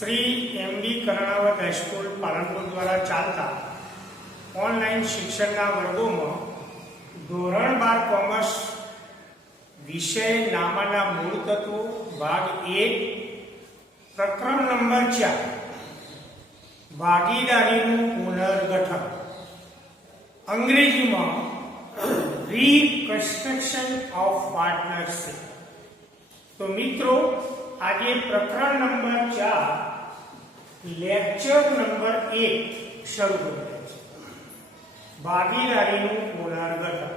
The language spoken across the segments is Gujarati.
श्री एम.डी. कर्णावत हाईस्कूल पालनपुर द्वारा चालता ऑनलाइन शिक्षणना वर्गों धोरण 12 कॉमर्स विषय नामाना मूल तत्वों भाग 1 प्रकरण नंबर 4 भागीदारीનું પુનર્ગઠન અંગ્રેજીમાં રીકન્સ્ટ્રક્શન ઓફ પાર્ટનરશિપ। તો મિત્રો આજે પ્રકરણ નંબર 4 લેક્ચર નંબર 1 શરૂ કરીએ છીએ, ભાગીદારીનું પુનર્ગઠન।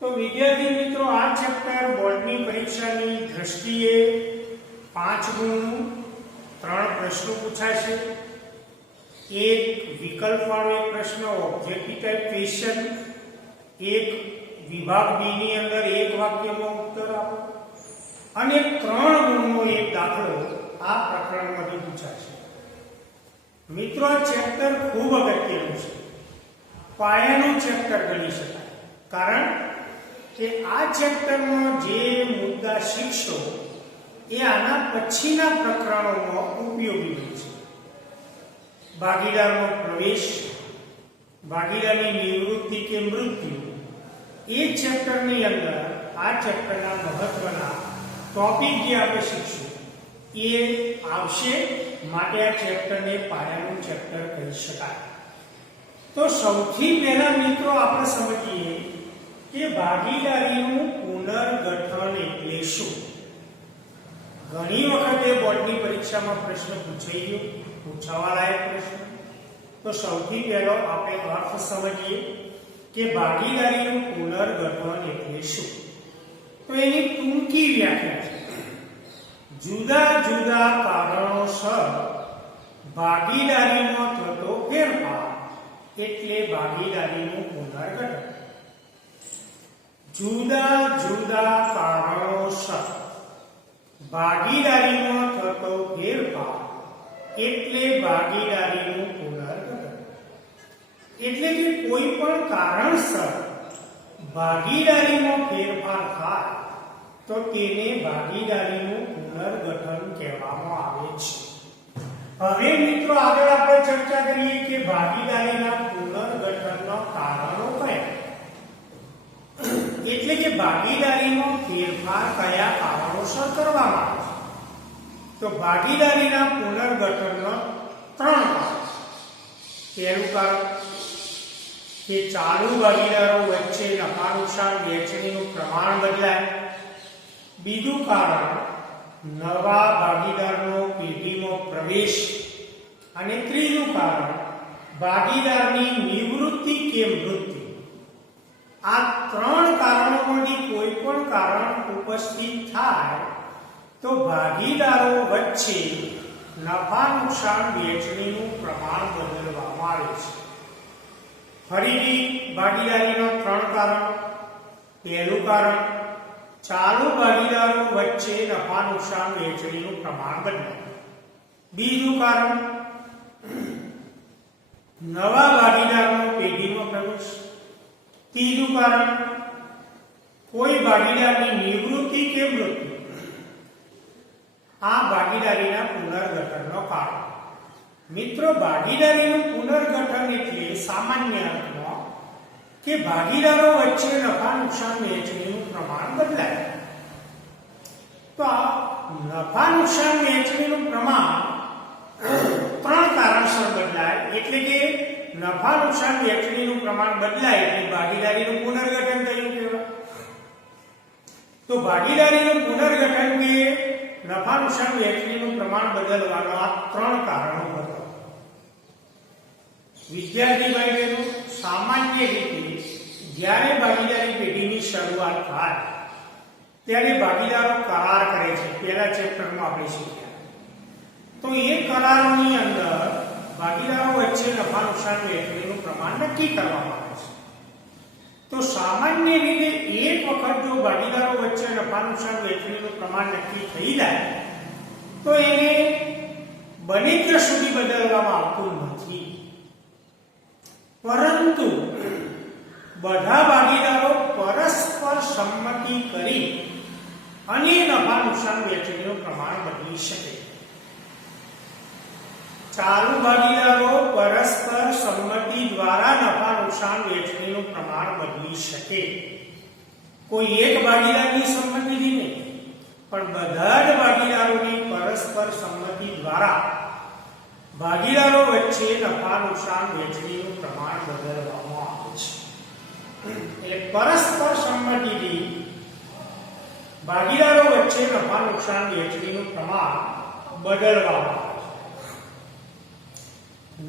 તો વિદ્યાર્થી મિત્રો આ ચેપ્ટર બોર્ડની પરીક્ષાની દ્રષ્ટિએ 5 ગુણનું 3 પ્રશ્નો પૂછાશે, એક વિકલ્પવાળો એક પ્રશ્ન ઓબ્જેક્ટિવ ટાઈપ ક્વેશ્ચન, એક વિભાગ બી ની અંદર એક વાક્યમાં ઉત્તર આપો અને 3 ગુણનો એક દાખલો આ પ્રકરણમાંથી પૂછાશે। મિત્રો આ ચેપ્ટર ખૂબ અગત્યનું છે, પાયાનું ચેપ્ટર ગણી શકાય, કારણ કે આ ચેપ્ટરમાં જે મુદ્દા શીખશો એ આના પછીના પ્રકરણોમાં ઉપયોગી બનશે। ભાગીદારનો પ્રવેશ, ભાગીદારની નિવૃત્તિ કે મૃત્યુ, એ ચેપ્ટરની અંદર આ ચેપ્ટરના મહત્વના ટોપિક જે આપણે શીખશું એ આવશે, માટે આ ચેપ્ટરને પાયાનું ચેપ્ટર કહી શકાય। તો સૌથી પહેલા મિત્રો આપણે સમજીએ કે ભાગીદારીનું પુનર્ગઠન એટલે શું। ઘણી વખતે બોર્ડની પરીક્ષામાં પ્રશ્ન પૂછાઈ ગયો, પૂછાવા લાયક પ્રશ્ન। તો સૌથી પહેલો આપણે અર્થ સમજીએ કે ભાગીદારીનું પુનર્ગઠન એટલે શું। તો એની ટૂંકી વ્યાખ્યા છે, જુદા જુદા કારણોસર ભાગીદારીમાં થતો ફેરફાર એટલે ભાગીદારીનું પુનર્ગઠન। જુદા જુદા કારણોસર ભાગીદારીમાં થતો ફેરફાર એટલે ભાગીદારીનું પુનર્ગઠન। એટલે કે કોઈ પણ કારણસર ભાગીદારીમાં ફેરફાર થાય તો તેને ભાગીદારીનું પુનર્ગઠન કહેવામાં આવે છે। હવે મિત્રો આગળ આપણે ચર્ચા કરીએ કે ભાગીદારીના પુનર્ગઠનના કારણો કયા, એટલે કે ભાગીદારીમાં ફેરફાર કયા કારણોસર કરવામાં આવે છે। તો ભાગીદારીના પુનર્ગઠનના 3 કારણ। પહેલું કારણ કે ચાલુ ભાગીદારો વચ્ચે નફા નુકસાન વહેંચણીનું પ્રમાણ બદલાય। બીજું કારણ નવા ભાગીદારનો પેઢીમાં પ્રવેશ, અને ત્રીજું કારણ ભાગીદારની નિવૃત્તિ કે મૃત્યુ। આ 3 કારણોમાંથી કોઈ પણ કારણ ઉપસ્થિત થાય તો ભાગીદારો વચ્ચે નફા નુકસાન વહેંચણીનું પ્રમાણ બદલવામાં આવે છે। ફરીથી ભાગીદારીના 3 કારણ। પહેલું કારણ ચાલુ ભાગીદારો વચ્ચે નફા નુકસાન વહેંચણીનું પ્રમાણ બદલાય। બીજું કારણ નવા ભાગીદારનો પેઢીમાં પ્રવેશ। ત્રીજું કારણ કોઈ ભાગીદારની નિવૃત્તિ કે મૃત્યુ। આ ભાગીદારીના પુનર્ગઠનનો કારણ। મિત્રો ભાગીદારીનું પુનર્ગઠન એટલે સામાન્ય અર્થમાં કે ભાગીદારો વચ્ચે નફા નુકસાન વહેંચણીનું પ્રમાણ બદલાય। તો આ નફા નુકસાન વહેંચણીનું પ્રમાણ 3 કારણસર બદલાય, એટલે કે નફા નુકસાન વહેંચણીનું પ્રમાણ બદલાય એટલે ભાગીદારીનું પુનર્ગઠન થયું કહેવાય। તો ભાગીદારીનું પુનર્ગઠન કે નફા નુકસાન વહેંચણીનું પ્રમાણ બદલવાનો આ 3 કારણો હતા। વિદ્યાર્થી ભાઈ બહેનો, સામાન્ય રીતે જ્યારે ભાગીદારી પેઢીની શરૂઆત થાય ત્યારે ભાગીદારો કરાર કરે છે, પહેલા ચેપ્ટરમાં આપણે શીખ્યા। તો એ કરારોની અંદર ભાગીદારો વચ્ચે નફા નુકસાન વહેંચણીનું પ્રમાણ નક્કી કરવામાં આવે છે। તો સામાન્ય રીતે એક વખત જો ભાગીદારો વચ્ચે નફા નુકસાન વહેંચણીનું પ્રમાણ નક્કી થઈ જાય તો એને બને ત્યાં સુધી બદલવામાં આવતું નથી, પરંતુ બધા ભાગીદારો પરસ્પર સંમતિ કરી અને નફા નુકસાન વહેંચણીનું પ્રમાણ બદલી શકે। ચાલુ ભાગીદારો પરસ્પર સંમતિ દ્વારા નફા નુકસાન વહેંચણીનું પ્રમાણ બદલી શકે. કોઈ એક ભાગીદારની સંમતિથી નહીં, પણ બધા જ ભાગીદારોની પરસ્પર સંમતિ દ્વારા ભાગીદારો વચ્ચે નફા નુકસાન વહેંચણીનું પ્રમાણ બદલવામાં આવે છે. એટલે પરસ્પર સંમતિથી ભાગીદારો વચ્ચે નફા નુકસાન વહેંચણીનું પ્રમાણ બદલવામાં આવે છે.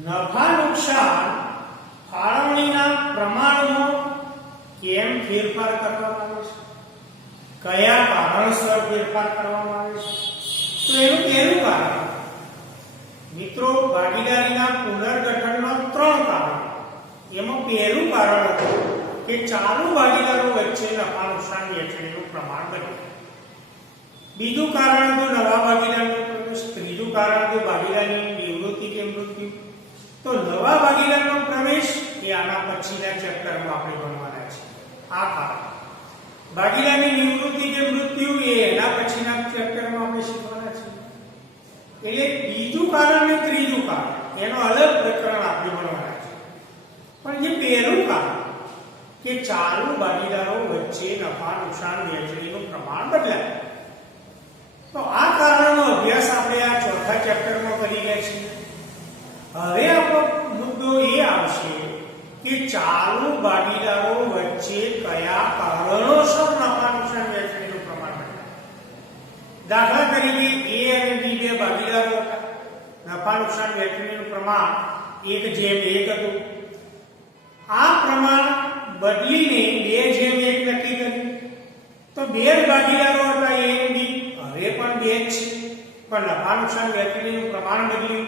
નફા નુકસાન ફાળવણીના પ્રમાણમાં કેમ ફેરફાર કરવામાં આવે છે, કયા કારણસર ફેરફાર કરવામાં આવે છે? તો એનું પહેલું કારણ, મિત્રો, ભાગીદારીના પુનર્ગઠનના 3 કારણો. એમાં પહેલું કારણ હતું કે ચાલુ ભાગીદારો વચ્ચે નફા નુકસાન વહેંચણીનું પ્રમાણ બદલે. બીજું કારણ હતું નવા ભાગીદારનો પ્રવેશ. ત્રીજું કારણ હતું ભાગીદારની નિવૃત્તિ કે મૃત્યુ. તો નવા ભાગીદારનો પ્રવેશ એ આના પછીના ચેપ્ટરમાં આપણે ભણવાના છે. આ કારણ ભાગીદારની નિવૃત્તિ કે મૃત્યુ એ એના પછીના ચેપ્ટરમાં આપણે શીખવાના છે. એટલે બીજું કારણ ને ત્રીજું કારણ એનો અલગ પ્રકરણ આપણે ભણવાના છે. પણ જે પહેલું કારણ કે ચાલુ ભાગીદારો વચ્ચે નફા નુકસાન વહેંચણીનું પ્રમાણ બદલાય, તો આ કારણનો અભ્યાસ આપણે આ ચોથા ચેપ્ટરમાં કરી ગયા છીએ. હવે આપણો મુદ્દો એ આવશે કે ચાલુ ભાગીદારો વચ્ચે કયા કારણોસર નફા નુકસાન વહેંચણીનું પ્રમાણ બદલાય. દાખલા તરીકે A અને B બે ભાગીદારો હતા. નફા નુકસાન વહેંચણીનું પ્રમાણ 1:1 હતું. આ પ્રમાણ બદલીને 2:1 નક્કી કર્યું. તો બે ભાગીદારો હતા A અને B, હવે પણ 2 જ છે, પણ નફા નુકસાન વહેંચણીનું પ્રમાણ બદલ્યું.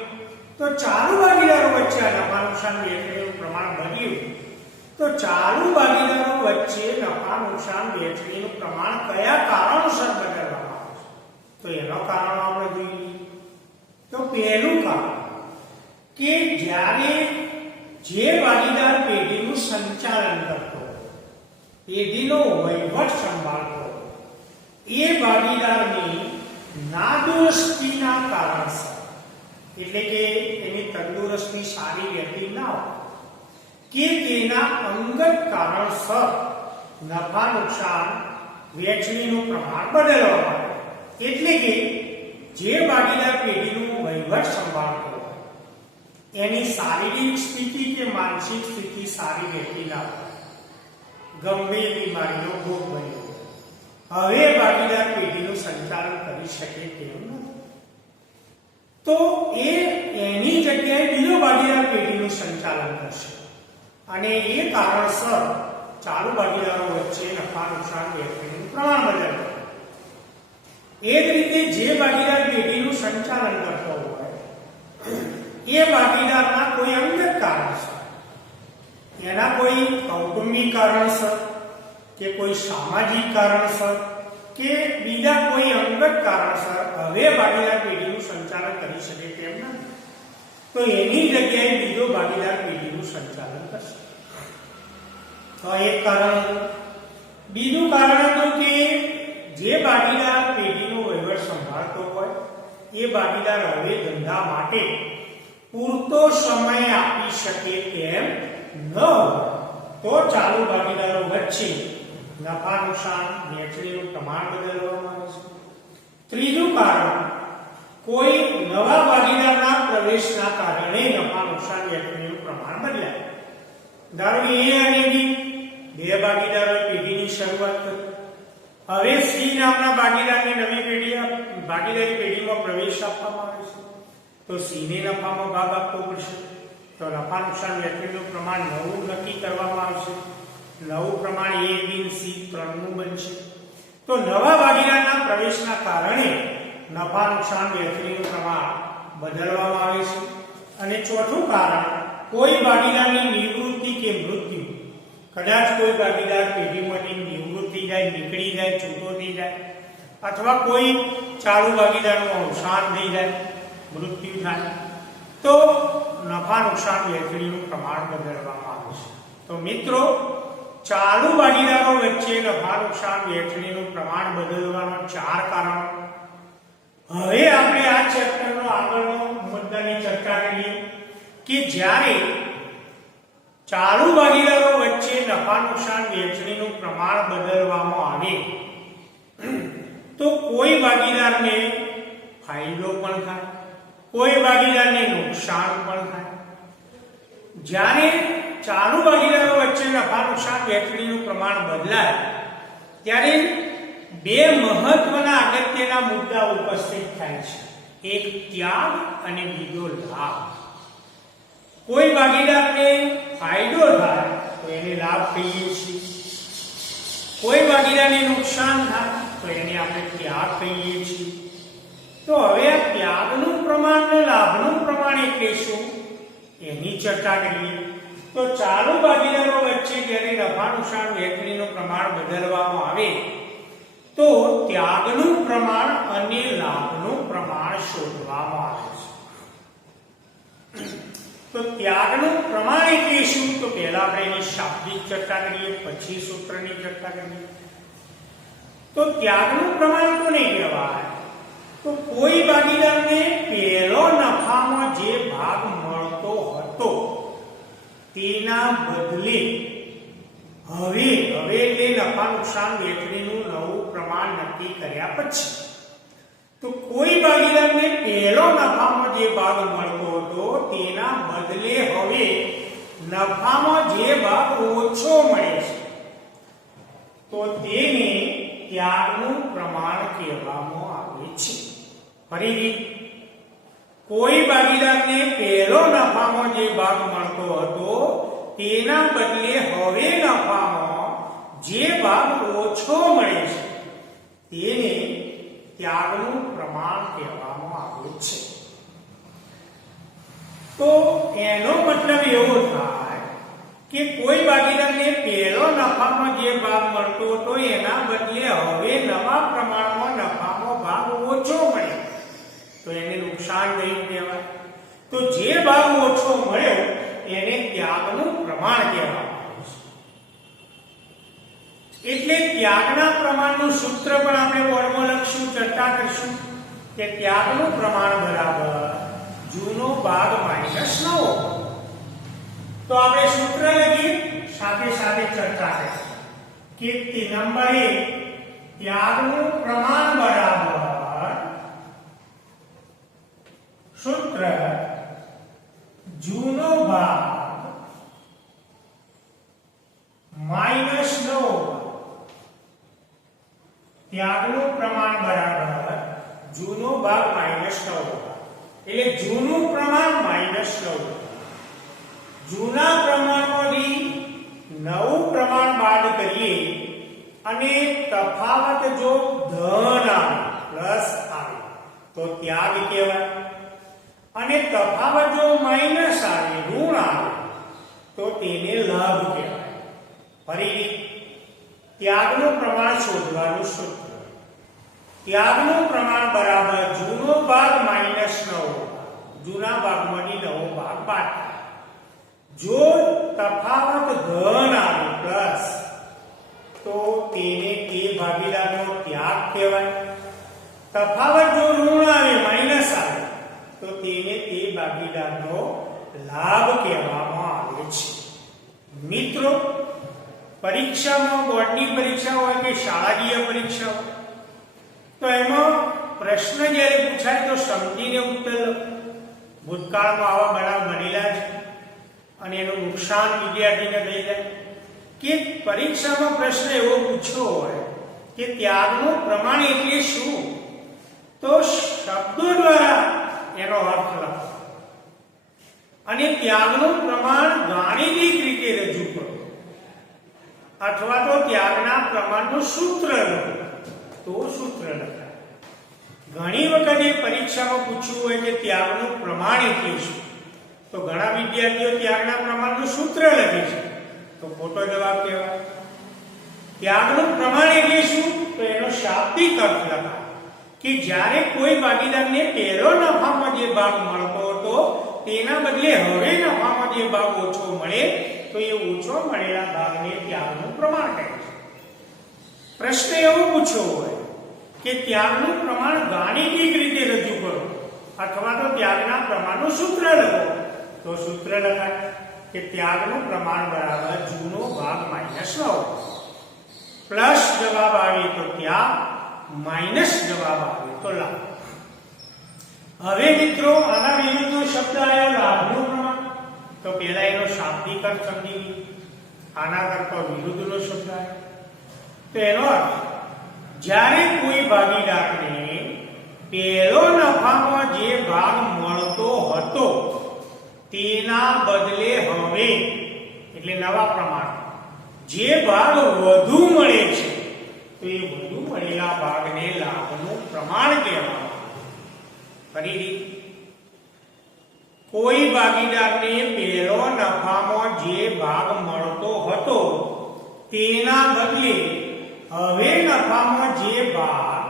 તો ચાલુ ભાગીદારો વચ્ચે આ નફા નુકસાન વહેંચણીનું પ્રમાણ બદલ્યું. તો ચાલુ ભાગીદારો વચ્ચે નફા નુકસાન વહેંચણીનું પ્રમાણ કયા કારણોસર બદલવામાં આવે છે? તો એનો કારણ આપણે જોઈએ. તો પહેલું કારણ કે જ્યારે જે ભાગીદાર પેઢીનું સંચાલન કરતો, પેઢીનો વહીવટ સંભાળતો, એ ભાગીદારની નાદુરસ્તીના કારણસર, એટલે કે એની તંદુરસ્તી સારી રહેતી ના હોય કે તેના અંગત કારણસર નફા નુકસાન વહેંચણીનું પ્રમાણ બદલવામાં આવે. એટલે કે જે ભાગીદાર પેઢીનું વહીવટ સંભાળતો હોય એની શારીરિક સ્થિતિ કે માનસિક સ્થિતિ સારી રહેતી ના હોય, ગંભીર બીમારીનો ભોગ બન્યો, હવે ભાગીદાર પેઢીનું સંચાલન કરી શકે તેમ નથી. તો એની જગ્યાએ બીજો ભાગીદાર પેઢીનું સંચાલન કરશે અને એ કારણસર ચાલુ ભાગીદારો વચ્ચે નફા નુકસાન વહેંચણીનું પ્રમાણ બદલાય. એ જ રીતે જે ભાગીદાર પેઢીનું સંચાલન કરતો હોય એ ભાગીદારના કોઈ અંગત કારણસર, એના કોઈ કૌટુંબિક કારણસર કે કોઈ સામાજિક કારણસર કે બીજા કોઈ અંગત કારણસર હવે ભાગીદાર પેઢીનું સંચાલન કરી શકે તેમ નથી. તો એની જગ્યાએ બીજો ભાગીદાર પેઢીનું સંચાલન કરશે. તો એક કારણ હતું. બીજું કારણ હતું કે જે ભાગીદાર પેઢીનો વહીવટ સંભાળતો હોય એ ભાગીદાર હવે ધંધા માટે પૂરતો સમય આપી શકે તેમ ન હોય, તો ચાલુ ભાગીદારો વચ્ચે નફા નુકસાન વહેંચણીનું પ્રમાણ બદલવામાં આવે છે. ત્રીજું કારણ, કોઈ નવા ભાગીદારના પ્રવેશના કારણે નફા નુકસાન વહેંચણીનું પ્રમાણ બદલાય. ધારો કે A અને B બે ભાગીદારોએ પેઢીની શરૂઆત કરી. હવે C નામના ભાગીદારને નવી ભાગીદારી પેઢીમાં પ્રવેશ આપવામાં આવે છે. તો C ને નફામાં ભાગ આપવો પડશે. તો નફા નુકસાન વહેંચણીનું પ્રમાણ નવું નક્કી કરવામાં આવશે. નવું પ્રમાણ A, B, C 3નું બનશે. તો નવા ભાગીદારના પ્રવેશના કારણે નફા નુકસાન વહેંચણીનું પ્રમાણ બદલવામાં આવે છે. અને ચોથું કારણ, કોઈ ભાગીદારની નિવૃત્તિ કે મૃત્યુ. કદાચ કોઈ ભાગીદાર પેઢીમાંથી નિવૃત્તિ જાય, નીકળી જાય, છૂટો થઈ જાય, અથવા કોઈ ચાલુ ભાગીદારનું અવસાન થઈ જાય, મૃત્યુ થાય, તો નફા નુકસાન વહેંચણીનું પ્રમાણ બદલવામાં આવે છે. તો મિત્રો, ચાલુ ભાગીદારો વચ્ચે નફા નુકસાન વહેંચણીનું પ્રમાણ બદલવાના 4 કારણો. હવે આપણે આ ચેપ્ટરનો આગળનો મુદ્દો મુદ્દાની ચર્ચા કરીએ કે જ્યારે ચાલુ ભાગીદારો વચ્ચે નફા નુકસાન વહેંચણીનું પ્રમાણ બદલવામાં આવે તો કોઈ ભાગીદારને ફાયદો પણ થાય, કોઈ ભાગીદારને નુકસાન પણ થાય. જ્યારે ચાલુ ભાગીદારો વચ્ચે નફા નુકસાન વહેંચણીનું પ્રમાણ બદલાય ત્યારે બે મહત્વના અગત્યના મુદ્દા ઉપસ્થિત થાય છે. એક ત્યાગ અને બીજો લાભ. કોઈ ભાગીદારને ફાયદો થાય તો એને લાભ કહીએ છીએ, કોઈ ભાગીદારને નુકસાન થાય તો એને આપણે ત્યાગ કહીએ છીએ. તો હવે આ ત્યાગનું પ્રમાણ અને લાભનું પ્રમાણ એટલે શું એની ચર્ચા કરીએ. તો ચાલુ ભાગીદારો વચ્ચે જ્યારે નફા નુકસાન વહેંચણીનું પ્રમાણ બદલવામાં આવે તો ત્યાગનું પ્રમાણ અને લાભનું પ્રમાણ શોધવામાં આવે છે. તો ત્યાગનું પ્રમાણ એટલે શું? તો પહેલા આપણે એની શાબ્દિક ચર્ચા કરીએ, પછી સૂત્રની ચર્ચા કરીએ. તો ત્યાગનું પ્રમાણ કોને કહેવાય? તો કોઈ ભાગીદારને પહેલો નફામાં જે ભાગ મળતો હતો તેના બદલે હવે એટલે નફા નુકસાન વહેંચણીનું નવું પ્રમાણ નક્કી કર્યા પછી તો કોઈ ભાગીદારને પહેલો નફામાં જે ભાગ મળતો હતો તેના બદલે હવે નફામાં જે ભાગ ઓછો મળે છે તો તેને ત્યાગનું પ્રમાણ કહેવામાં આવે છે. ફરીથી, કોઈ ભાગીદારને પહેલો નફામાં જે ભાગ મળતો હતો તેના બદલે હવે નફામાં જે ભાગ ઓછો મળે છે તેને ત્યાગનું પ્રમાણ કહેવામાં આવે છે. તો એનો મતલબ એવો થાય કે કોઈ ભાગીદારને પહેલો નફામાં જે ભાગ મળતો હતો એના બદલે હવે નવા પ્રમાણમાં નફામાં ભાગ ઓછો મળે તો એને નુકસાન નહીં કહેવાય. તો જે ભાગ ઓછો મળ્યો એને ત્યાગનું પ્રમાણ કહેવામાં આવે છે. એટલે ત્યાગના પ્રમાણનું સૂત્ર પણ આપણે બોર્ડમાં લખશું, ચર્ચા કરીશું કે ત્યાગનું પ્રમાણ બરાબર જૂનો ભાગ માઈનસ નવો. તો આપણે સૂત્ર લખીએ, સાથે સાથે ચર્ચા કરીએ કે નંબર 1 ત્યાગનું પ્રમાણ બરાબર સૂત્ર જૂનો ભાગ માઈનસ નવો. ત્યાગનું પ્રમાણ બરાબર જૂનો ભાગ માઈનસ નવો. એટલે જૂનું પ્રમાણ માઈનસ નવું. જૂના પ્રમાણમાંથી નવું પ્રમાણ બાદ કરીએ અને તફાવત જો ધન આવે પ્લસ આવે તો ત્યાગ કહેવાય, અને તફાવત જો માઈનસ આવે ઋણ આવે તો તેને લાભ કહેવાય. ફરી ત્યાગનું પ્રમાણ શોધવાનું સૂત્ર. ત્યાગનું પ્રમાણ બરાબર જૂનો ભાગ માઈનસ નવો. જૂના ભાગમાંથી નવો ભાગ બાદ. જો તફાવત ધન આવે પ્લસ તો તેને તે ભાગીદારનો ત્યાગ કહેવાય. તફાવત જો ઋણ આવે માઈનસ આવે તો તેને તે ભાગીદારનો લાભ કહેવામાં આવે છે. મિત્રો, પરીક્ષામાં, બોર્ડની પરીક્ષા હોય કે શાળાકીય પરીક્ષા હોય તો એમાં પ્રશ્ન જ્યારે પૂછાય તો સમજીને ઉત્તર લખો. ભૂતકાળમાં આવા બનાવ બનેલા છે અને એનું નુકસાન વિદ્યાર્થીને થઈ જાય કે પરીક્ષામાં પ્રશ્ન એવો પૂછ્યો હોય કે ત્યાગનું પ્રમાણ એટલે શું, તો શબ્દો દ્વારા એનો અર્થ લખો અને ત્યાગનું પ્રમાણ ગાણિતિક રીતે રજૂ કરો અથવા તો ત્યાગના પ્રમાણનું સૂત્ર લખો તો સૂત્ર લખાય. ઘણી વખત એ પરીક્ષામાં પૂછ્યું હોય કે ત્યાગનું પ્રમાણ એટલે શું, તો ઘણા વિદ્યાર્થીઓ ત્યાગના પ્રમાણનું સૂત્ર લખે છે તો ખોટો જવાબ કહેવાય. ત્યાગનું પ્રમાણ એટલે શું, તો એનો શાબ્દિક અર્થ લખાય કે જ્યારે કોઈ ભાગીદારને પહેલો નફામાં જે ભાગ મળતો હતો તેના બદલે હવે નફામાં જે ભાગ ઓછો મળે તો એ ઓછો મળેલા ભાગને ત્યાગનું પ્રમાણ કહે છે. પ્રશ્ન એવો પૂછ્યો હોય કે ત્યાગનું પ્રમાણ ગાણિતિક રીતે રજૂ કરો અથવા તો ત્યાગના પ્રમાણનું સૂત્ર લખો તો સૂત્ર લખાય કે ત્યાગનું પ્રમાણ બરાબર જૂનો ભાગ માઈનસ નવો પ્લસ જવાબ આવે તો ત્યાગ માઈનસ જવાબ આવે તો લાભ. હવે મિત્રો આના વિરુદ્ધનો શબ્દ આવ્યો લાભનું પ્રમાણ તો પહેલા એનો શાબ્દિક અર્થ સમજી લઈએ. આના કરતા વિરુદ્ધનો શબ્દ આવ્યો તો એનો અર્થ જ્યારે કોઈ ભાગીદારને પહેલો નફામાં જે ભાગ મળતો હતો તેના બદલે હવે એટલે નવા પ્રમાણ જે ભાગ વધુ મળે છે તો એ વધુ મળેલા ભાગને લાભનું પ્રમાણ કહેવામાં આવે. ફરીથી કોઈ ભાગીદારને પહેલો નફામાં જે ભાગ મળતો હતો તેના બદલે હવે નફામાં જે ભાગ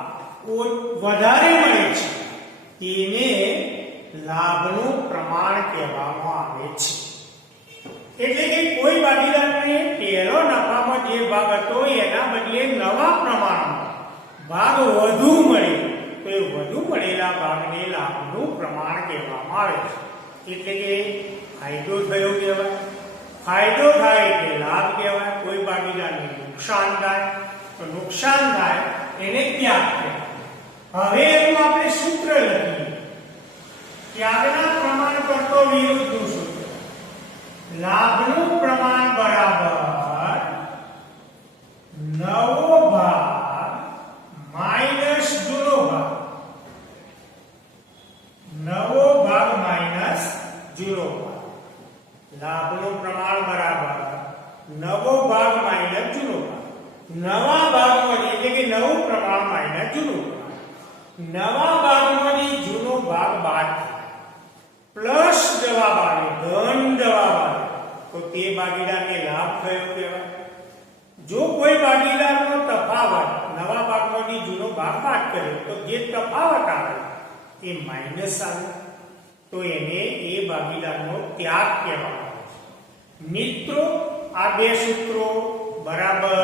વધારે મળે છે તેને લાભનું પ્રમાણ કહેવામાં આવે છે. એટલે કે કોઈ ભાગીદારને પહેલો નફામાં જે ભાગ હતો એના બદલે નવા પ્રમાણમાં ભાગ વધુ મળે તો એ વધુ મળેલા ભાગને લાભનું પ્રમાણ કહેવામાં આવે છે. એટલે કે ફાયદો થયો કહેવાય, ફાયદો થાય એટલે લાભ કહેવાય. કોઈ ભાગીદારને નુકસાન થાય તો નુકસાન થાય એને ત્યાગ કહેવાય. હવે એનું આપણે સૂત્ર લખીએ. ત્યાગના પ્રમાણ કરતો વિરુદ્ધનું સૂત્ર લાભનું પ્રમાણ બરાબર નવો ભાગ માઈનસ જૂનો ભાગ. નવો ભાગ માઈનસ જૂનો ભાગ. લાભનું પ્રમાણ બરાબર નવો ભાગ માઈનસ જૂનો ભાગ. નવા ભાગમાં એટલે કે નવું પ્રમાણ માઈનસ જૂનું ભાગ. નવા ભાગમાંથી જૂનો ભાગ બાદ પ્લસ જવાબ આવે ધન જવાબ આવે તો તે ભાગીદારને લાભ થયો કહેવાય. જો કોઈ ભાગીદારનો તફાવત નવા ભાગમાંથી જૂનો ભાગ બાદ કર્યો તો જે તફાવત આવે એ માઈનસ આવે તો એને એ ભાગીદારનો ત્યાગ કહેવામાં આવે છે. મિત્રો આ બે સૂત્રો બરાબર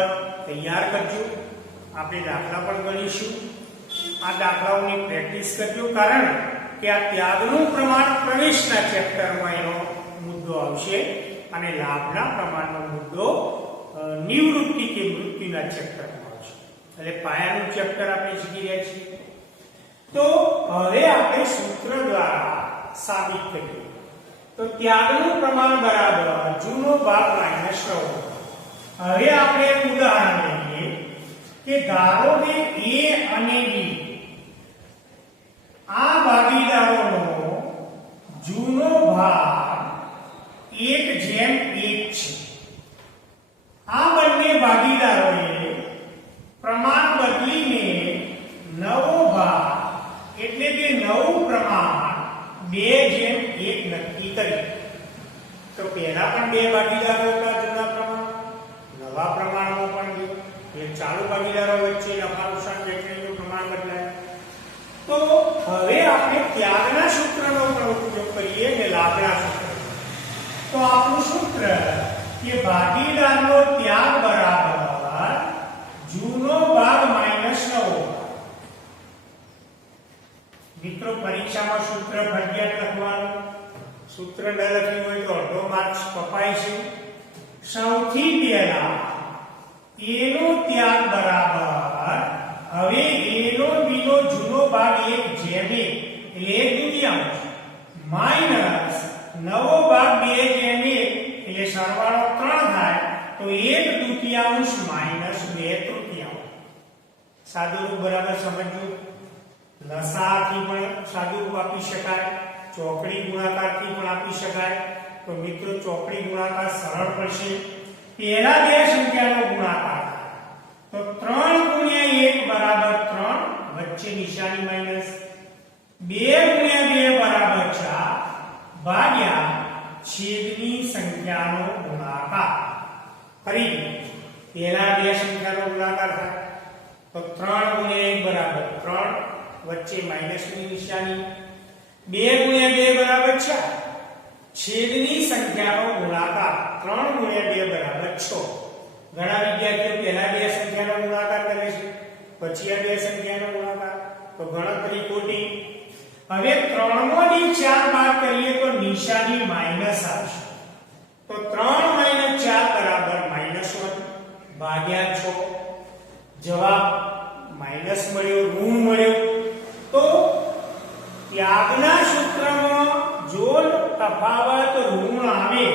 તૈયાર કરજો. આપણે દાખલા પણ ગણીશું. આ દાખલાઓની પ્રેક્ટિસ કરજો કારણ કે આ ત્યાગનું પ્રમાણ પ્રવેશના ચેપ્ટરમાં એનો મુદ્દો આવશે અને લાભના પ્રમાણનો મુદ્દો નિવૃત્તિ કે મૃત્યુના ચેપ્ટરમાં આવશે. એટલે પાયાનું ચેપ્ટર આપણે શીખી રહ્યા છીએ. તો હવે આપણે સૂત્ર દ્વારા સાબિત કરીએ. તો ત્યાગનું પ્રમાણ બરાબર જૂનો ભાગ માઈનસ નવો. હવે આપણે ઉદાહરણ લઈએ કે ધારો કે A અને B આ ભાગીદારોનો જૂનો ભાગ 1:1 છે. આ બંને ભાગીદારોએ પ્રમાણ બદલીને નવો ભાગ એટલે કે નવું પ્રમાણ 2:1 નક્કી કર્યું. તો પહેલા પણ બે ભાગીદારો હતા જૂના પ્રમાણ, નવા પ્રમાણમાં પણ ગયો એટલે ચાલુ ભાગીદારો વચ્ચે નફા નુકસાન વેચણીનું પ્રમાણ બદલાય. તો હવે આપણે ત્યાગના સૂત્રનો ઉપયોગ કરીએ અને લાભના સૂત્ર. તો આપણું સૂત્ર કે ભાગીદારનો ત્યાગ બરાબર જૂનો ભાગ માઈનસ નવો. મિત્રો પરીક્ષામાં સૂત્ર ફરજિયાત લખવાનું. સૂત્ર ન લખ્યું હોય તો અડધો માર્ક્સ કપાય છે. સૌથી પહેલા એનો ત્યાગ બરાબર હવે એનો બીનો જૂનો ભાગ 1:2 એટલે 1/2 માઈનસ નવો ભાગ 2:1 એટલે સરવાળો 3 થાય તો 1/2 માઈનસ 2/3. સાદું રૂપ બરાબર સમજજો. લસાઅથી પણ સાદું રૂપ આપી શકાય, ચોકડી ગુણાકારથી પણ આપી શકાય. તો મિત્રો ચોકડી ગુણાકાર સરળ પડશે. પહેલા બે સંખ્યાનો ગુણાકાર તો 3 × 1 બરાબર 3 વચ્ચે નિશાની માઈનસ 2 × 2 બરાબર 4 ભાગ્યા છેદની સંખ્યાનો ગુણાકાર. ફરી પહેલા બે સંખ્યાનો ગુણાકાર થાય તો 3 × 1 બરાબર 3 વચ્ચે માઈનસની નિશાની 2 × 2 બરાબર 4 છેદની સંખ્યાનો ગુણાકાર 3 × 2 બરાબર 6. ઘણા વિદ્યાર્થીઓ પહેલા બે સંખ્યાનો ગુણાકાર કરે છે પછી આ બે સંખ્યાનો ગુણાકાર તો ગણતરી ખોટી. હવે 3 માંથી 4 બાદ કરીએ તો નિશાની માઈનસ આવશે. તો 3 - 4 બરાબર -1 ભાગ્યા 6. જવાબ માઈનસ મળ્યો, ઋણ મળ્યો. તો ત્યાગના સૂત્રમાં જો તફાવત ઋણ આવે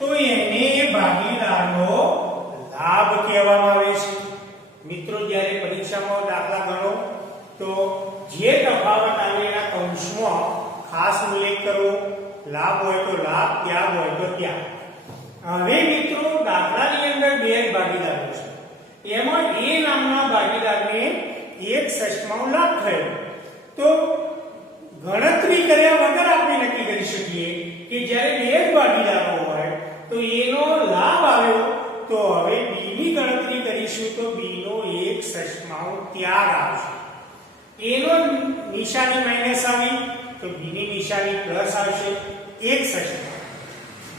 તો એને ભાગીદારનો લાભ કહેવામાં આવે છે. મિત્રો જ્યારે પરીક્ષામાં દાખલા ગણો તો જે તફાવત આવે એના કૌંસમાં ખાસ ઉલ્લેખ કરવો. લાભ હોય તો લાભ, ત્યાગ હોય તો ત્યાગ. હવે મિત્રો દાખલાની અંદર બે ભાગીદારો છે. એમાં એ નામના ભાગીદારને એક ષષ્ઠમાં લાભ થયો. તો ગણતરી કર્યા વગર આપણે નક્કી કરી શકીએ કે જ્યારે બે જ ભાગીદારો હોય તો એનો લાભ આવ્યો તો હવે બી ની ગણતરી કરીશું તો બી નો એક ષષ્ઠમાં ત્યાગ આવશે. એનો નિશાની માઈનસ આવી તો બી ની નિશાની પ્લસ આવશે એક ષષ્ઠમાં.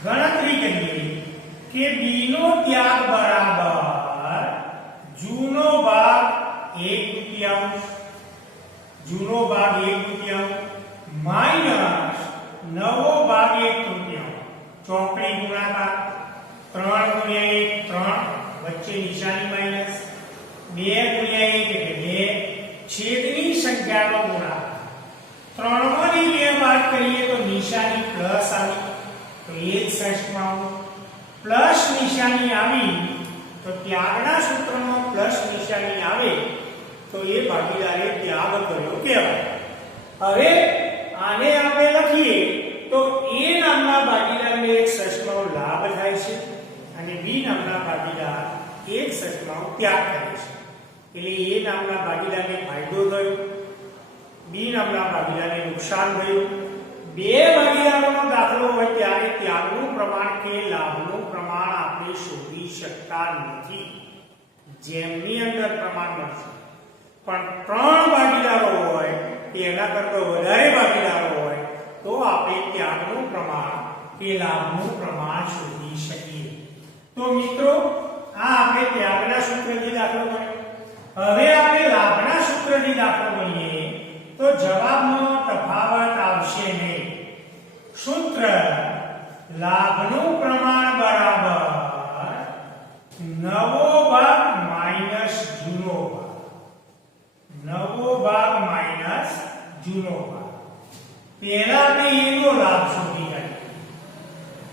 ગણતરી કરીએ કે બી નો ત્યાગ બરાબર જૂનો ભાગ 1/3, જૂનો ભાગ 1/3 માઈનસ નવો ભાગ 1/3. ચોકડી ગુણાકાર 3 × 1 3, વચ્ચે નિશાની માઈનસ. 2 × 1 એટલે 2, છેદની સંખ્યાનો ગુણાકાર. 3 માંથી 2 બાદ કરીએ તો નિશાની પ્લસ આવી તો 1/6 પ્લસ નિશાની આવી તો ત્યાગના સૂત્રમાં પ્લસ નિશાની આવે તો એ ભાગીદારે ત્યાગ કર્યો કહેવાય. હવે આને આપણે લખીએ તો એ નામના ભાગીદારને એક ષષ્ઠમાં લાભ થાય છે અને બી નામના ભાગીદાર એક ષષ્ઠમાં ત્યાગ કરે છે. એટલે એ નામના ભાગીદારને ફાયદો થયો, બી નામના ભાગીદારને નુકસાન થયું. બે ભાગીદારોનો દાખલો હોય ત્યારે ત્યાગનું પ્રમાણ કે લાભનું પ્રમાણ આપણે શોધી શકતા નથી. જેમની અંદર પ્રમાણ મળશે પણ 3 ભાગીદારો હોય કે એના કરતા વધારે ભાગીદારો હોય તો આપણે ત્યાગનું પ્રમાણ કે લાભનું પ્રમાણ શોધી શકીએ. તો મિત્રો આ આપણે ત્યાગના સૂત્રથી દાખલો ગણ્યો. હવે આપણે લાભના સૂત્રથી દાખલો ગણીએ તો જવાબમાં તફાવત આવશે નહીં. સૂત્ર લાભનું પ્રમાણ બરાબર નવો ભાગ માઈનસ જૂનો ભાગ. નવો ભાગ માઈનસ જૂનો ભાગ. પહેલા આપણે એનો લાભ શોધી કાઢીએ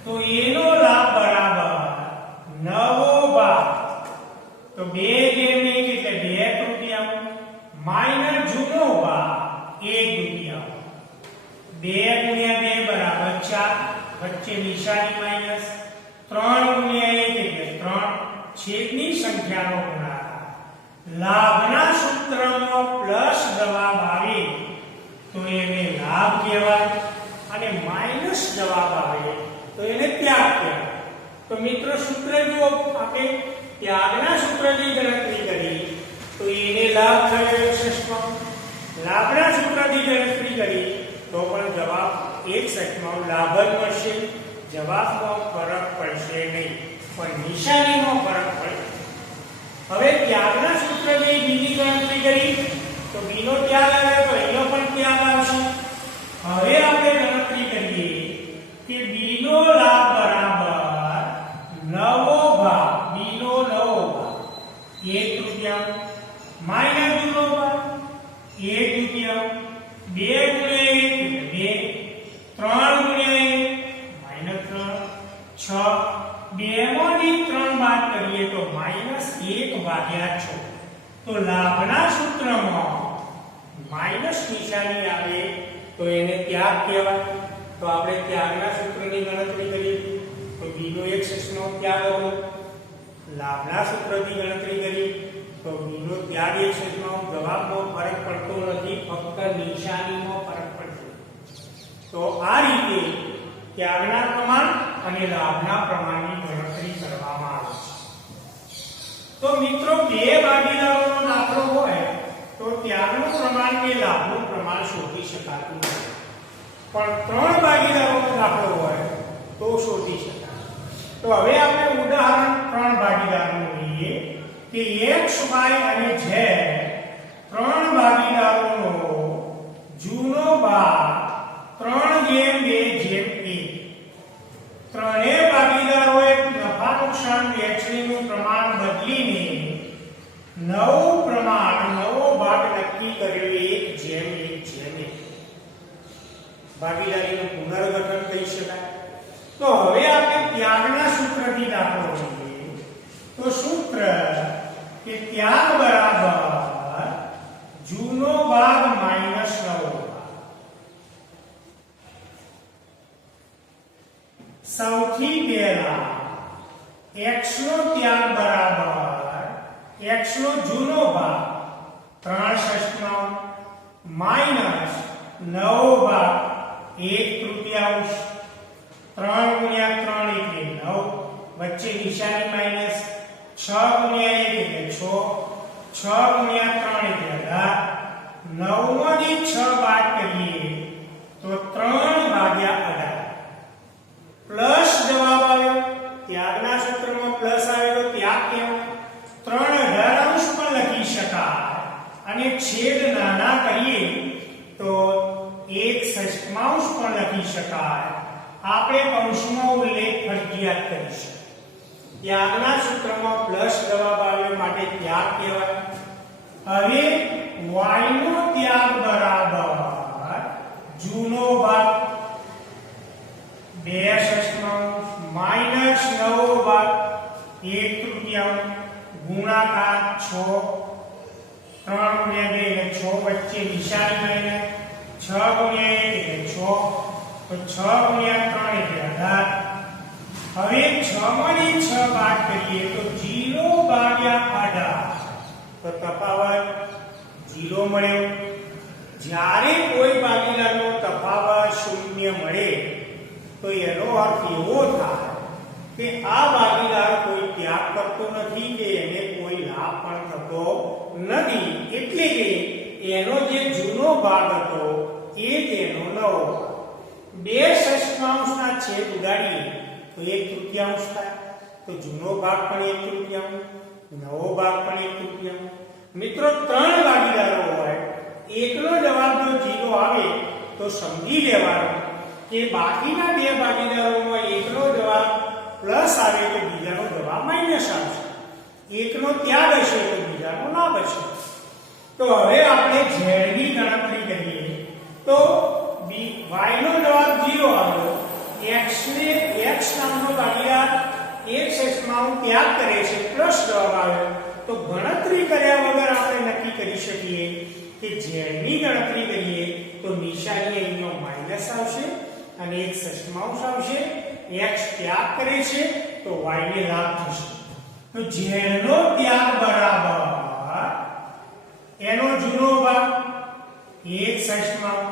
તો એનો લાભ બરાબર નવો ભાગ તો 2 જેમ 1 એટલે 2/3 માઈનસ જૂનો ભાગ 1/3. 2 × 2 બરાબર 4, વચ્ચે નિશાની માઈનસ. 3 × 1 એટલે 3, છેદની સંખ્યાનો ગુણાકાર. લાભના સૂત્રમાં પ્લસ જવાબ આવે તો એને લાભ કહેવાય અને માઈનસ જવાબ આવે તો એને ત્યાગ કહેવાય. તો મિત્રો સૂત્ર જો આપણે ત્યાગના સૂત્રની ગણતરી કરી તો એને લાભ થયો એક ષષ્ઠમાં. લાભના સૂત્રની ગણતરી કરી તો પણ જવાબ એક ષષ્ઠમાં લાભ જ મળશે. જવાબમાં ફરક પડશે નહીં પણ નિશાનીમાં ફરક પડશે. હવે ત્યાગના સૂત્રની બીજી ગણતરી કરી તો બીનો ત્યાગ આવે તો એનો પણ ત્યાગ આવશે. હવે આપણે ગણતરી કરીએ કે બીનો લાભ બરાબર નવો ભાગ, બીનો નવો ભાગ 1/3 માઈનસ જૂનો ભાગ 1/3. 2 × 1 2, 3 × 1 -3, 6. 2 માંથી 3 બાદ કરીએ તો -1/6. તો લાભના સૂત્રમાં માઈનસ નિશાની આવે તો એને ત્યાગ કહેવાય. તો આપણે ત્યાગના સૂત્રની ગણતરી કરીએ તો બી નો એક ષષ્ઠનો ત્યાગ હતો. લાભના સૂત્રથી ગણતરી કરી તો બી નો ત્યાગ એક ષષ્ઠમાં. જવાબમાં ફરક પડતો નથી, ફક્ત નિશાનીમાં ફરક પડશે. તો આ રીતે ત્યાગના પ્રમાણ અને લાભના પ્રમાણની ગણતરી કરવામાં આવે છે. તો મિત્રો બે ભાગીદારોનો દાખલો હોય તો ત્યાગનું પ્રમાણ કે લાભનું પ્રમાણ શોધી શકાતું નથી. પણ 3 ભાગીદારોનો દાખલો હોય તો શોધી શકાય. તો હવે આપણે ઉદાહરણ 3 ભાગીદારોનું લઈએ કે x, y અને z 3 ભાગીદારોનો જૂનો ભાગ 3/2/1. ત્રણેય ભાગીદારોએ નફા નુકસાન વહેંચણીનું પ્રમાણ બદલીને નવું પ્રમાણ નવો ભાગ નક્કી કર્યો 1/1/1. ભાગીદારીનું પુનર્ગઠન કહી શકાય. તો હવે આપણે ત્યાગના સૂત્રથી દાખલો લઈએ. તો સૂત્ર કે ત્યાગ બરાબર જૂનો ભાગ માઈનસ નવો ભાગ. સૌથી પહેલા x નો ત્યાગ બરાબર x નો જૂનો ભાગ 3/6 માઈનસ નવો ભાગ 1/3. 3 ગુણ્યા 3 એટલે 9, વચ્ચે નિશાની માઈનસ. 6 ગુણ્યા 1 એટલે 6, 6 ગુણ્યા 3 એટલે 18. 9 માંથી 6 બાદ કરીએ તો 3/18 પ્લસ જવાબ આવ્યો. ત્યાગના સૂત્રમાં પ્લસ આવે તો ત્યાગ કહેવાય. 3/18 અંશ પણ લખી શકાય અને છેદ નાના કરીએ તો 1/6 પણ લખી શકાય. આપણે કૌંસમાં ઉલ્લેખ ફરજિયાત કરીશું. ત્યાગના સૂત્રમાં પ્લસ જવાબ આવ્યો માટે ત્યાગ કહેવાય. હવે y નો ત્યાગ બરાબર જૂનો ભાગ 2/6 માઈનસ નવો ભાગ 1/3 ગુણાકાર 6. 3 ગુણ્યા 2 એટલે 6, વચ્ચે નિશાની માઈનસ. 6 ગુણ્યા 1 એટલે 6, તો 6 ગુણ્યા 3 એટલે 18. હવે 6 માંથી 6 બાદ કરીએ તો 0/18 તો તફાવત 0 મળ્યો. જ્યારે કોઈ ભાગીદારનો તફાવત 0 મળે તો એનો અર્થ એવો થાય કે આ ભાગીદાર કોઈ ત્યાગ કરતો નથી કે એને કોઈ લાભ પણ થતો નથી. એટલે કે એનો જે જૂનો ભાગ હતો એ તેનો નવો ભાગ. 2/6 ના છેદ ઉડાડીએ તો 1/3 થાય. તો જૂનો ભાગ પણ 1/3, નવો ભાગ પણ 1/3. મિત્રો 3 ભાગીદારો હોય, એકનો જવાબ જો 0 આવે તો સમજી લેવાનું કે બાકીના 2 ભાગીદારોમાં એકનો જવાબ પ્લસ આવે તો બીજાનો જવાબ માઈનસ આવશે. એકનો ત્યાગ હશે તો બીજાનો લાભ હશે. તો હવે આપણે z ની ગણતરી કરીએ તો y નો જવાબ 0 આવ્યો. x ને x નામનો ભાગીદાર 1/6 ત્યાગ કરે છે, પ્લસ જવાબ આવ્યો. તો ગણતરી કર્યા વગર આપણે નક્કી કરી શકીએ કે z ની ગણતરી કરીએ તો નિશાની અહીંનો માઈનસ આવશે અને 1/6 આવશે. x ત્યાગ કરે છે તો y ને લાભ થશે. તો z નો ત્યાગ બરાબર એનો જૂનો ભાગ 1/6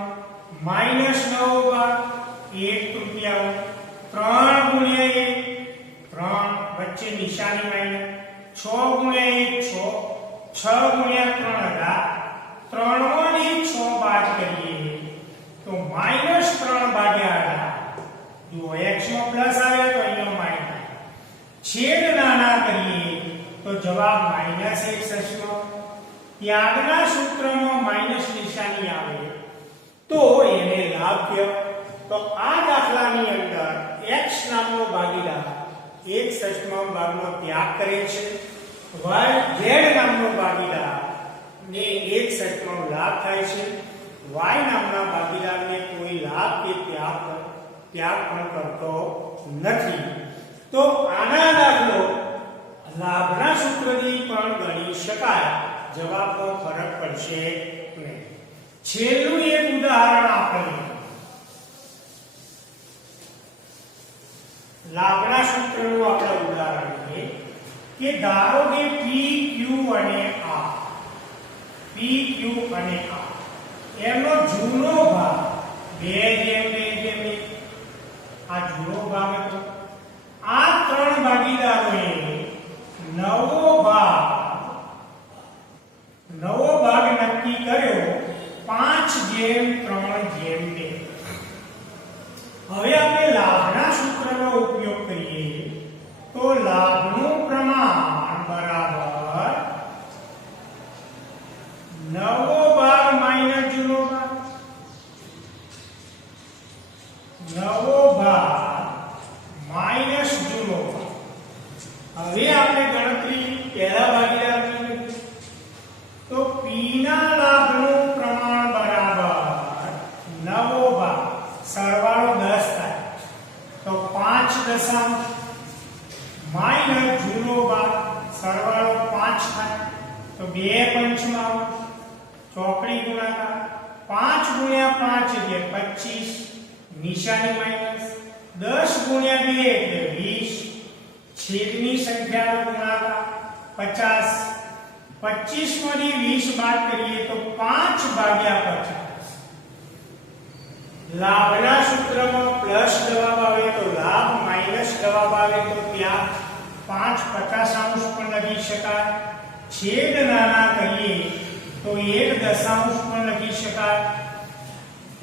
માઈનસ નવો ભાગ 1/3. 3 ગુણ્યા 1 3, વચ્ચે નિશાની માઈનસ. 6 ગુણ્યા 1 6, 6 ગુણ્યા 3 18. 3 માંથી 6 બાદ કરીએ તો -3/18. જો x માં પ્લસ આવે તો અહીંનો માઈનસ. છેદ નાના કરીએ તો જવાબ -1/6. ત્યાગના સૂત્રમાં માઈનસ નિશાની આવે તો એને લાભ કહેવાય. તો આ દાખલાની અંદર x નામનો ભાગીદાર 1/6 ભાગનો ત્યાગ કરે છે. z નામનો ભાગીદાર ને 1/6 લાભ થાય છે. y નામના ભાગીદારને કોઈ લાભ કે ત્યાગ પણ કરતો નથી. તો આના દાખલો લાભના સૂત્રથી પણ ગણી શકાય. જવાબનો ફરક પડશે નહીં. છેલ્લું એક ઉદાહરણ આપણે લાભના સૂત્રનું આપણે ઉદાહરણ લઈએ કે ધારો કે p q અને r એનો જૂનો ભાગ 2/2/2 આ જૂનો ભાગ હતો. આ 3 ભાગીદારોએ નવો ભાગ નક્કી કર્યો 5/3/2. હવે આપણે લાભના સૂત્રનો ઉપયોગ કરીએ તો લાભનું પ્રમાણ બરાબર નવો ભાગ માઈનસ જૂનો ભાગ. હવે આપણે ગણતરી પહેલા ભાગીદારની કરીએ. તો p ના લાભનું પ્રમાણ બરાબર નવો ભાગ સરવાળો 10 થાય તો 5 દશાંશ માઈનસ જૂનો ભાગ સરવાળો 5 થાય તો 2 પંચમાંશ ચોકડી ગુણાકાર 5 ગુણ્યા 5 એટલે 25 નિશાની માઈનસ 10 ગુણ્યા 2 એટલે 20 છેદની સંખ્યાનો ગુણાકાર 50 25 માંથી 20 બાદ કરીએ તો 5 ભાગ્યા 50. લાભના સૂત્રમાં પ્લસ જવાબ આવે તો લાભ માઈનસ જવાબ આવે તો ત્યાં 5 50 પણ લખી શકાય. છેદ નાના કરીએ તો 1 દશાંશ પણ લખી શકાય.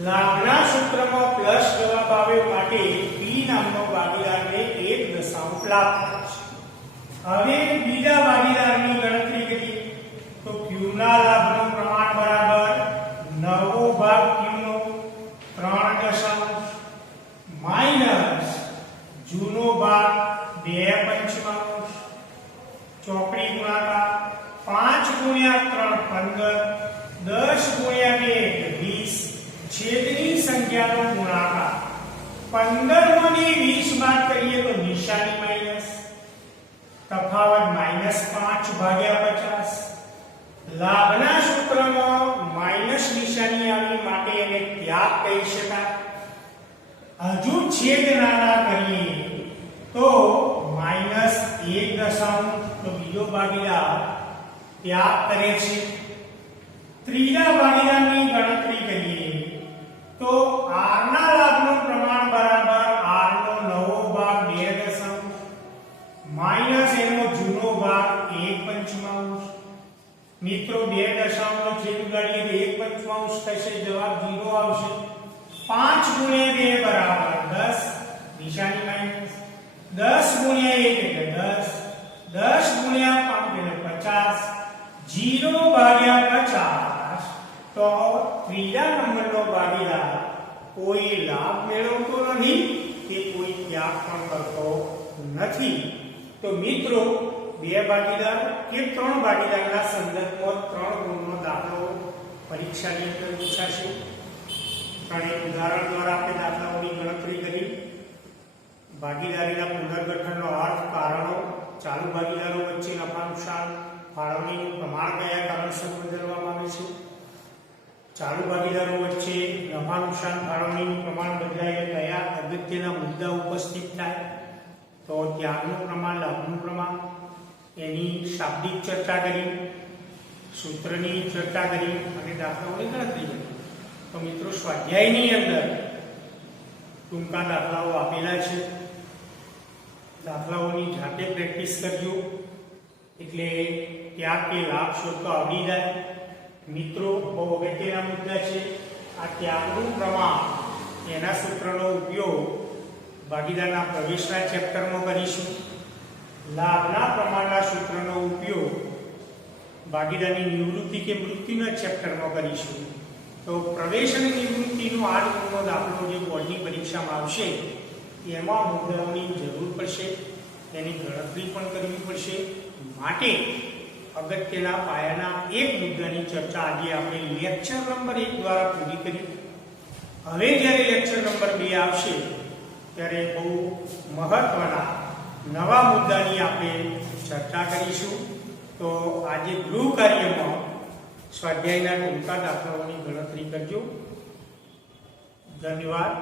લાભના સૂત્રમાં પ્લસ જવાબ આવે માટે p નામનો ભાગીદારને 1 દશાંશ લાભ થાય છે. હવે બીજા ભાગીદારની ગણતરી કરીએ તો q ના લાભનું પ્રમાણ બરાબર નવો ભાગ q નો 3 દશાંશ માઈનસ જૂનો ભાગ 2 પંચમાંશ ચોકડી ગુણાકાર 5 ગુણ્યા 3 15 10 ગુણ્યા 2 20 છેદની સંખ્યાનો ગુણાકાર 15 માંથી 20 બાદ કરીએ તો નિશાની માઈનસ તફાવત -5 ભાગ્યા 50. લાભના સૂત્રમાં માઈનસ નિશાની આવી માટે એને ત્યાગ કહી શકાય. હજુ છેદ નાના કરીએ તો -1 દશાંશ તો બીજો ભાગીદાર ત્યાગ કરે છે. ત્રીજા ભાગીદારની ગણતરી કરીએ તો r ના લાભનું પ્રમાણ બરાબર r નો નવો ભાગ 2 દશાંશ માઈનસ એનો જૂનો ભાગ 1 પંચમાંશ. મિત્રો 2 દશાંશનો છેદ ઉડાડીએ તો 1 પંચમાંશ થશે જવાબ 0 આવશે. 5 ગુણ્યા 2 બરાબર 10 નિશાની માઈનસ 10 ગુણ્યા 1 એટલે 10 10 ગુણ્યા 5 એટલે 50 0 ભાગ્યા 50. તો ત્રીજા નંબરનો ભાગીદાર કોઈ લાભ મેળવતો નથી કે કોઈ ત્યાગ પણ કરતો નથી. તો મિત્રો 2 ભાગીદાર કે 3 ભાગીદારના સંદર્ભમાં 3 ગુણનો દાખલો પરીક્ષાની અંદર પૂછાશે. ત્રણેય ઉદાહરણ દ્વારા આપણે દાખલાઓની ગણતરી કરી. ભાગીદારીના પુનર્ગઠનનો અર્થ, કારણો, ચાલુ ભાગીદારો વચ્ચે નફા નુકસાન, ફાળવણીનું પ્રમાણ કયા કારણસર બદલવામાં આવે છે, ચાલુ ભાગીદારો વચ્ચે નફા નુકસાન ફાળવણીનું પ્રમાણ બદલાય કયા અગત્યના મુદ્દા ઉપસ્થિત થાય, તો ત્યાગનું પ્રમાણ, લાભનું પ્રમાણ, એની શાબ્દિક ચર્ચા કરી, સૂત્રની ચર્ચા કરી અને દાખલાઓની ગણતરી કરી. તો મિત્રો સ્વાધ્યાયની અંદર ટૂંકા દાખલાઓ આપેલા છે. દાખલાઓની જાતે પ્રેક્ટિસ કરજો એટલે ત્યાગ કે લાભ શોધતો આવડી જાય. મિત્રો બહુ અગત્યના મુદ્દા છે. આ ત્યાગનું પ્રમાણ એના સૂત્રનો ઉપયોગ ભાગીદારના પ્રવેશના ચેપ્ટરમાં કરીશું. લાભના પ્રમાણના સૂત્રનો ઉપયોગ ભાગીદારની નિવૃત્તિ કે મૃત્યુના ચેપ્ટરમાં કરીશું. તો પ્રવેશ અને નિવૃત્તિનો 8 ગુણનો દાખલો જે બોર્ડની પરીક્ષામાં આવશે એમાં મુદ્દાઓની જરૂર પડશે, તેની ગણતરી પણ કરવી પડશે. માટે અગત્યના પાયાના એક મુદ્દાની ચર્ચા આજે આપણે લેક્ચર નંબર 1 દ્વારા પૂરી કરી. હવે જ્યારે લેક્ચર નંબર 2 આવશે ત્યારે બહુ મહત્વના નવા મુદ્દાની આપણે ચર્ચા કરીશું. તો આજે ગૃહ કાર્યમાં સ્વાધ્યાયના ટૂંકા દાખલાઓની ગણતરી કરજો. ધન્યવાદ.